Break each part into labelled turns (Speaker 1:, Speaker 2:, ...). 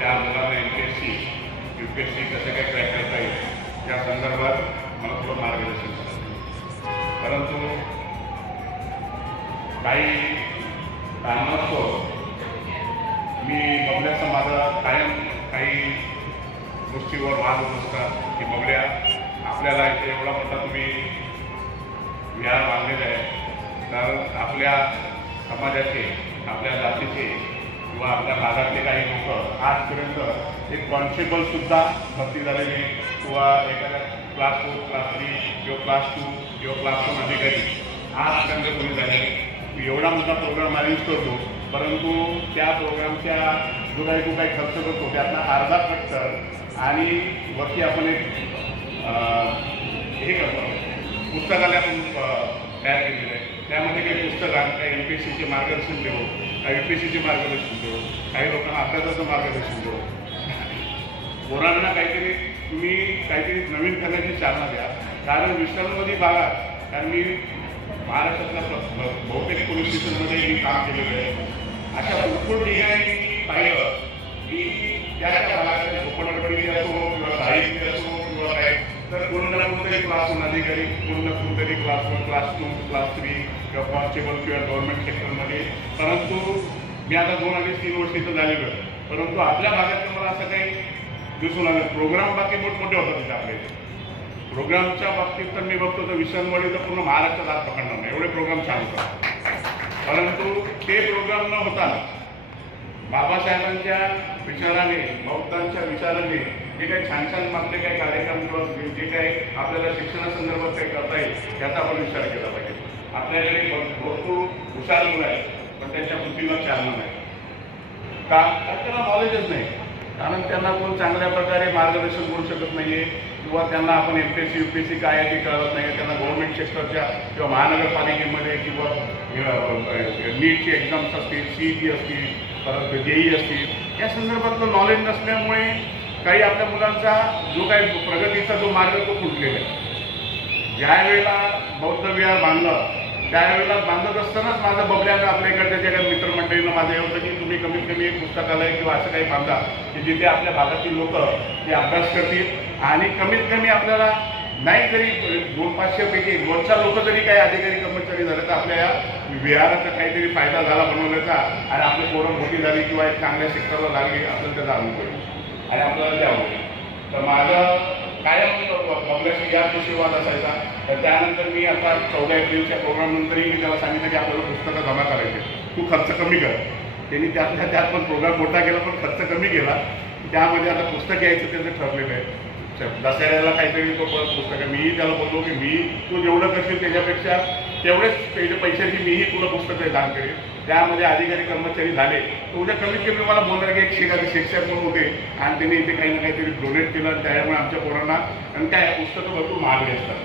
Speaker 1: त्या मुलांना M P S C U P S C कसं काय क्रॅक करता येईल या संदर्भात मला थोडं मार्गदर्शन करायचं परंतु काही कारणास्तव मी बबल्याचा माझा कायम काही गोष्टीवर वाद होत असतात की बबल्या आपल्याला इथे एवढा मोठा तुम्ही विहार बांधलेला आहे तर आपल्या समाजाचे आपल्या जातीचे किंवा आपल्या भागातले काही लोक आजपर्यंत एक कॉन्स्टेबलसुद्धा भरती झालेले किंवा एखाद्या क्लास फोर क्लास थ्री किंवा क्लास टू किंवा क्लास वन अधिकारी आजपर्यंत कोणी झाले एवढा मोठा प्रोग्राम मॅनेज करतो परंतु त्या प्रोग्रामच्या जो काही जो काही खर्च करतो त्यातला अर्धा खर्च आणि वरती आपण एक हे करतो. पुस्तकाला आपण तयार केलेलं आहे. त्यामध्ये काही पुस्तक आहे काही एम पी एस सीचे मार्गदर्शन देऊ काही यू पी एस सीचे मार्गदर्शन देऊ काही लोकांना अभ्यासाचं मार्गदर्शन देऊ पोरांना काहीतरी तुम्ही काहीतरी नवीन करण्याची चालना द्या. कारण विशालमध्ये भागात कारण मी महाराष्ट्रातल्या बहुतेक पोलीस स्टेशनमध्ये मी काम केलेलं आहे. अशा भरपूर ठिकाणी मी पाहिलं की त्या त्या भागातल्या झोपडपडी असो किंवा साहित्य असो किंवा काय तर कोण ना कोणतरी क्लास अधिकारी कोण ना कोणतरी class one class two class three किंवा कॉन्स्टेबल किंवा गव्हर्नमेंट सेक्टरमध्ये परंतु मी आता दोन अडीच तीन वर्ष इथं झालेलो आहे. परंतु आपल्या भागात मला असं काही दिसून आलं. प्रोग्राम बाकी मोठमोठे होतात तिथे आपले. प्रोग्रामच्या बाबतीत तर मी बघतो तर विसनवाडी तर पूर्ण महाराष्ट्रात हात पकडणार नाही. एवढे प्रोग्राम छान होतात परंतु ते प्रोग्राम न होता बाबासाहेबांच्या विचाराने भक्तांच्या विचाराने जे काही छान छान आपले काही कार्यक्रम किंवा जे काही आपल्याला शिक्षणासंदर्भात काही करता येईल त्याचा आपण विचार केला पाहिजे. आपल्याकडे भरपूर हुशार मुलं आहेत पण त्यांच्या बुद्धीला चालना नाही. का? त्यांना नॉलेजच नाही. कारण त्यांना कोण चांगल्या प्रकारे मार्गदर्शन करू शकत नाहीये किंवा त्यांना आपण M P S C U P S C काय आहे ते कळत नाही त्यांना गव्हर्नमेंट सेक्टरच्या किंवा महानगरपालिकेमध्ये किंवा नीटची एक्झाम्स असतील सी टी असतील परत जेई असतील या संदर्भातलं नॉलेज नसल्यामुळे काही आपल्या मुलांचा जो काही प्रगतीचा जो मार्ग तो फुटलेला आहे. ज्या वेळेला बौद्ध विहार बांधलं त्यावेळेला बांधत असतानाच माझं बबल्यानं आपल्या इकडच्या ज्या काही मित्रमंडळीनं माझं हे होतं की तुम्ही कमीत कमी एक पुस्तकालय किंवा असं काही बांधा की जिथे आपल्या भागातील लोक ते अभ्यास करतील आणि कमीत कमी आपल्याला नाही जरी दोन पाचशेपैकी दोनच्या लोक जरी काही अधिकारी कर्मचारी झाले तर आपल्या या विहाराचा काहीतरी फायदा झाला बनवण्याचा आणि आपली पोरं मोठी झाली किंवा एक चांगल्या सेक्टरला लागली आपल्याला त्याचा अनुभव आणि आपल्याला द्यावं तर माझं कायम बघल्याशी या वाद असायचा तर त्यानंतर मी आता चौदा एप्रिलच्या प्रोग्रामनंतरही मी त्याला सांगितलं की आपल्याला पुस्तकं जमा करायचे. तू खर्च कमी कर. त्यांनी त्यातल्या त्यात पण प्रोग्राम मोठा केला पण खर्च कमी केला. त्यामध्ये आता पुस्तक यायचं त्याचं ठरलेलं आहे. दसऱ्याला काहीतरी तो परत पुस्तक मीही त्याला बोललो की मी तू जेवढं करशील त्याच्यापेक्षा तेवढेच पैशाची मीही तुला पुस्तकं दान करेल. त्यामध्ये अधिकारी कर्मचारी झाले. तर उद्या कमीत कमी मला बोलणार की एक शिक्षक शिक्षक म्हणून होते आणि त्यांनी इथे काही ना काहीतरी डोनेट केलं आणि त्यामुळे आमच्या पोरांना आणि त्या पुस्तकं भरपूर महागडी असतात.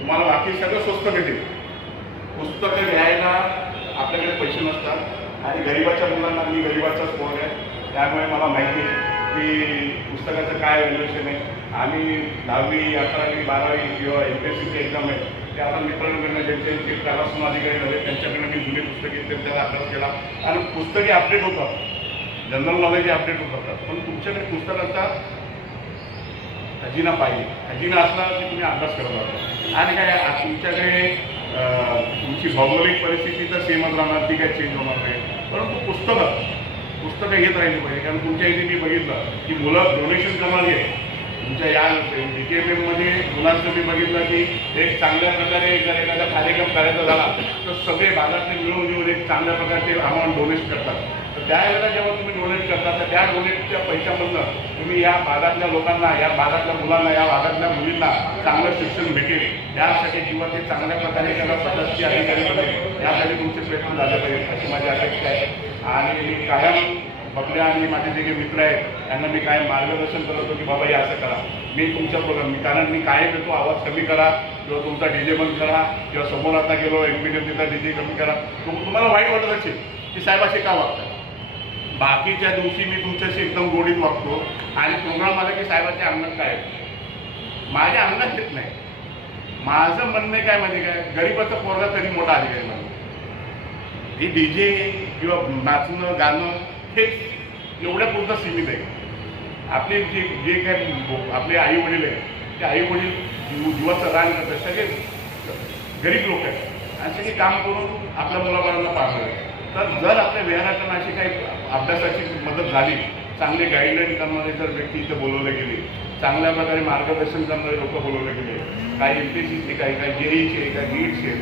Speaker 1: तुम्हाला बाकी सगळं स्वस्त मिळतील पुस्तकं घ्यायला आपल्याकडे पैसे नसतात. आणि गरिबाच्या मुलांना मी गरिबाचाच पोर आहे. त्यामुळे मला माहिती आहे की पुस्तकाचं काय व्हॅल्युएशन आहे. आम्ही दहावी अकरावी बारावी किंवा एम पी एस सीची एक्झाम आहे ते आता मित्रांकडनं ज्यांचे त्याला अधिकारी झाले त्यांच्याकडनं मी जुनी पुस्तके घेतली त्याचा अभ्यास केला. आणि पुस्तके अपडेट होतात. जनरल नॉलेज अपडेट होत पण तुमच्याकडे पुस्तकाचा खजिना पाहिजे. खजिना असला की तुम्ही अभ्यास करत राहता. आणि काय तुमच्याकडे तुमची भौगोलिक परिस्थिती तर सेमच राहणार ती काय चेंज होणार नाही. परंतु पुस्तकं पुस्तकं घेत राहिली पाहिजे. कारण तुमच्या इथे मी बघितलं की मुलं डोनेशन करणारी आहे. तुमच्या या डी के एम एममध्ये मुलांचं मी बघितलं की एक चांगल्या प्रकारे जर एखादा कार्यक्रम करायचा झाला तर सगळे भागातले मिळून मिळून एक चांगल्या प्रकारचे अमाऊंट डोनेट करतात. तर त्यावेळेला जेव्हा तुम्ही डोनेट करता तर त्या डोनेटच्या पैशामधनं तुम्ही या भागातल्या लोकांना या भागातल्या मुलांना या भागातल्या मुलींना चांगलं शिक्षण भेटेल. यासाठी किंवा ते चांगल्या प्रकारे त्याला सदस्य अधिकारी बनेल यासाठी तुमचे प्रयत्न झाले पाहिजे अशी माझी अपेक्षा आहे. आणि मी कायम बबल्या आणि माझे जे काही मित्र आहेत त्यांना मी काय मार्गदर्शन करत होतो की बाबा हे असं करा. मी तुमच्या प्रोग्राम मी कारण मी काय करतो आवाज कमी करा किंवा तुमचा डीजे बंद करा किंवा समोर आता गेलो एम पी डी डीजे कमी करा. तुम- तुम्हाला वाईट वाटत असेल की साहेब असे का वागतात बाकीच्या दिवशी मी तुमच्याशी एकदम गोडीत वागतो आणि प्रोग्राम आला की साहेबाच्या अंगणात काय? माझ्या अंगणात येत नाही. माझं म्हणणं काय म्हणजे काय गरीबाचा पोरगा तरी मोठा अधिकारी म्हणून ही डीजे किंवा नाचणं गाणं हे एवढ्या पुरतं सीमित आहे. आपले जे जे काय आपले आई वडील आहेत ते आई वडील जीवाचं रान करतात सगळे गरीब लोक आहेत. आणि सगळे काम करून आपल्या मुलाबाळांना पाहतात तर जर आपल्या विहाराकडून अशी काही अभ्यासाची मदत झाली चांगले गाईडलाईन करणारे जर व्यक्ती इथं बोलवले गेले चांगल्या प्रकारे मार्गदर्शन करणारे लोक बोलवले गेले काही एम पी सीचे काही काही जेईचे काही नीटचे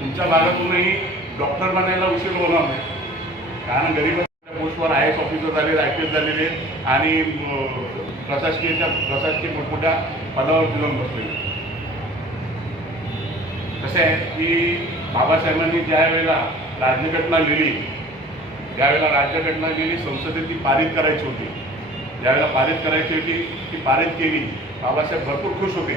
Speaker 1: तुमच्या भागातूनही डॉक्टर बनायला उशीर होणार नाही. कारण गरीब पोस्टवर आय एस ऑफिसर झालेले आय पी एस झालेले आहेत आणि प्रशासकीयच्या प्रशासकीय मोठमोठ्या पदावर जाऊन बसलेले. कसं आहे की बाबासाहेबांनी ज्या वेळेला राज्यघटना लिहिली ज्यावेळेला राज्यघटना लिहिली संसदेत ती पारित करायची होती. ज्यावेळेला पारित करायची होती ती पारित केली. बाबासाहेब भरपूर खुश होते.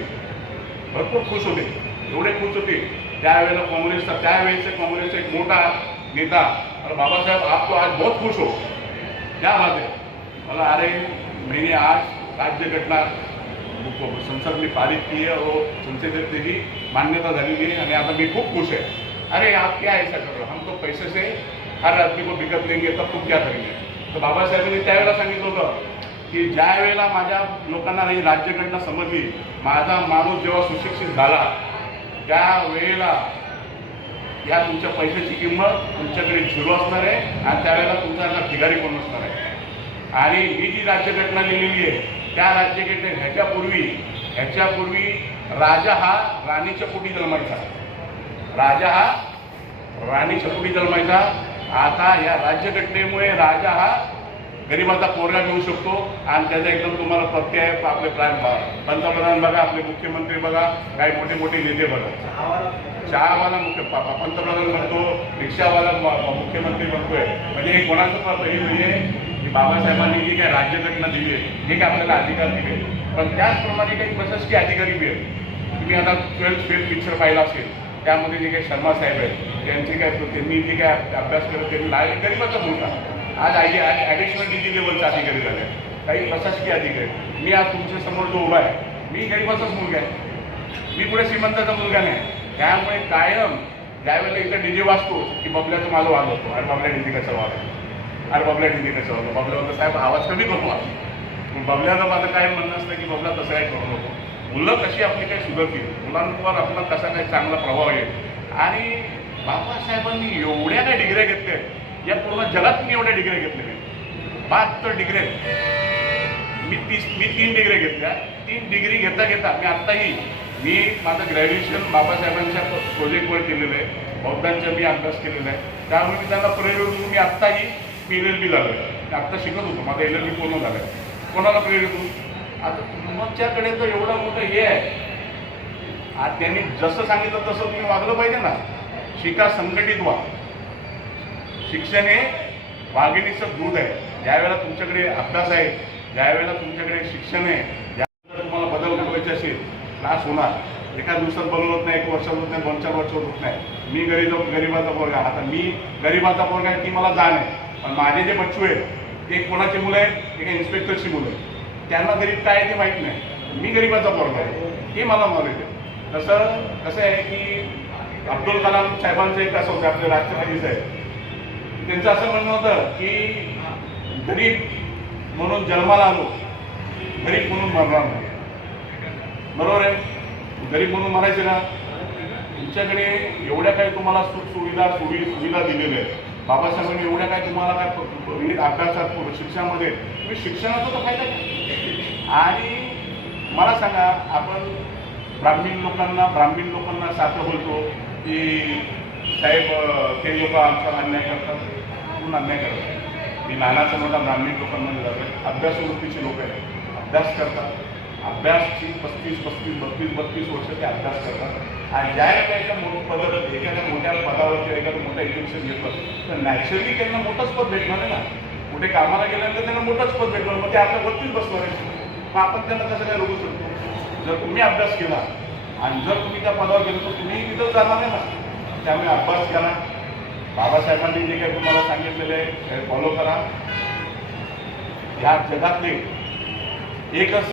Speaker 1: भरपूर खुश होते. एवढे खुश होते. त्यावेळेला काँग्रेसचा त्यावेळेचे काँग्रेसचा एक मोठा नेता और बाबासाहेब आप तो आज बहुत खुश हो। क्या बात है? मला अरे मैंने आज राज्य घटना संसद में पारित की है और संसद त्याची मान्यता झाली आणि आता मी खूप खुश आहे अरे आप क्या ऐसा कर रहे हो? हम तो पैसे से हर आदमी को विकत लेंगे तब तुम क्या करेंगे? तर बाबासाहेबांनी त्यावेळेला सांगितलं होतं की ज्या वेळेला माझ्या लोकांना ही राज्यघटना समजली माझा माणूस जेव्हा सुशिक्षित झाला त्या वेळेला या तुमच्या पैशाची किंमत तुमच्याकडे झिरो असणार आहे आणि त्यावेळेला तुमचा भिगारी कोण नसणार आहे? आणि ही जी राज्यघटना लिहिलेली आहे त्या राज्यघटने ह्याच्यापूर्वी ह्याच्यापूर्वी राजा हा राणीच्या पोटी जन्मायचा. राजा हा राणीच्या पोटी जन्मायचा. आता या राज्यघटनेमुळे राजा हा गरिबाचा पोरगा घेऊ शकतो आणि त्याचा एकदम तुम्हाला प्रत्यय आहे. आपले प्राय पंतप्रधान बघा आपले मुख्यमंत्री बघा काही मोठे मोठे नेते बघा. चहावाला मुख्य पंतप्रधान म्हणतो रिक्षावाला मुख्यमंत्री म्हणतोय. म्हणजे हे कोणाचं पत्र हे म्हणजे की बाबासाहेबांनी जी काय राज्यघटना दिली आहे जे काय आपल्याला अधिकार दिले पण त्याचप्रमाणे काही प्रशासकीय अधिकारी बी आहेत. तुम्ही आता ट्वेल्थ फेल पिक्चर पाहिला असेल त्यामध्ये जे काही शर्मा साहेब आहेत त्यांचे काय त्यांनी जे काय अभ्यास करत त्यांनी लाल गरिबाचा मुलगा. आज आय ॲडिशनल डी जी अधिकारी झाले. काही प्रशासकीय अधिकारी मी आज तुमच्यासमोर जो उभा आहे मी गरीबाचाच मुलगा आहे. मी पुढे श्रीमंताचा मुलगा नाही. त्यामुळे कायम ज्यावेळेला इथं डीजे वाजतो की बबल्याचं माझं वाद होतो. अरे बबल्या डीजे कसं वाजतो अरे बबल्या डीजे कसं होतो? बबल्या होतं साहेब आवाज कमी करू वाजतो बबल्याचं माझं काय म्हणणं असतं की बबला तसं काय करू नको. मुलं कशी आपली काही सुधरतील? मुलांवर आपला कसा काही चांगला प्रभाव येईल? आणि बाबासाहेबांनी एवढ्या काय डिग्र्या घेतल्या या पूर्ण जगात मी एवढ्या डिग्र्या घेतल्या पाच बहात्तर डिग्र्या आहेत. मी तीस मी तीन डिग्र्या घेतल्या. तीन डिग्री घेता घेता मी आत्ताही मी माझं ग्रॅज्युएशन बाबासाहेबांच्या प्रोजेक्टवर केलेलं आहे. बौद्धांचा मी अभ्यास केलेला आहे. त्यामुळे मी त्यांना प्रेरित होऊन मी आत्ताही मी एल एल बी झालो आहे आत्ता शिकत होतो. माझं एल एल बी पूर्ण झालं आहे कोणाला प्रेरित होऊन आता तुमच्याकडे तर एवढं मोठं हे आहे. आज त्यांनी जसं सांगितलं तसं तुम्ही वागलं पाहिजे ना. शिका संघटित व्हा. शिक्षण हे वाघिणीचं दूध आहे. ज्यावेळेला तुमच्याकडे अभ्यास आहे ज्यावेळेला तुमच्याकडे शिक्षण आहे ज्यावेळेला तुम्हाला बदल घडवायचे असेल क्लास होणार. एका दिवसात बदल होत नाही एक वर्षात होत नाही दोन चार वर्षात होत नाही. मी गरीब गरीबाचा पोरगा आता मी गरीबाचा पोरगा आहे ती मला जाण आहे. पण माझे जे बच्चू आहेत ते कोणाची मुलं आहेत? एका इन्स्पेक्टरची मुलं आहेत. त्यांना गरीब काय ते माहीत नाही. मी गरीबाचा पोरगा आहे. हे मला नॉलेज आहे. तसं कसं आहे की अब्दुल कलाम साहेबांचं एक असं होतं आपले राष्ट्रपती साहेब. त्यांचं असं म्हणणं होतं की गरीब म्हणून जन्माला आलो गरीब म्हणून मरणार नाही. बरोबर आहे. गरीब म्हणून म्हणायचे ना तुमच्याकडे एवढ्या काही तुम्हाला सुख सुविधा सुवि सुविधा दिलेल्या आहेत. बाबासाहेबांनी एवढ्या काय तुम्हाला काय अभ्यासात शिक्षणामध्ये तुम्ही शिक्षणाचा तर फायदा घ्या. आणि मला सांगा आपण ब्राह्मीण लोकांना ब्राह्मीण लोकांना सारखं बोलतो की साहेब ते लोक आमचा अन्याय करतात कुठून अन्याय करतात मी लहानाचा मोठा ब्राह्मीण लोकांमध्ये जातो अभ्यासवृत्तीचे लोक आहेत. अभ्यास करतात. अभ्यासची पस्तीस पस्तीस बत्तीस बत्तीस वर्ष ते अभ्यास करतात. आणि ज्या एखाद्या मोठं पद एखाद्या मोठ्या पदावरती एखादं मोठं एज्युकेशन घेतलं तर नॅचरली त्यांना मोठंच पद भेटणार आहे ना. कुठे कामाला गेल्यानंतर त्यांना मोठंच पद भेटणार मग ते आपल्या वरतीच बसणार आहे. मग आपण त्यांना कसं काय रोखू शकतो? जर तुम्ही अभ्यास केला आणि जर तुम्ही त्या पदावर गेलो तर तुम्ही तिथं जाणार आहे ना. त्यामुळे अभ्यास करा. बाबासाहेबांनी जे काही तुम्हाला सांगितलेलं आहे ते फॉलो करा. या जगातले एकच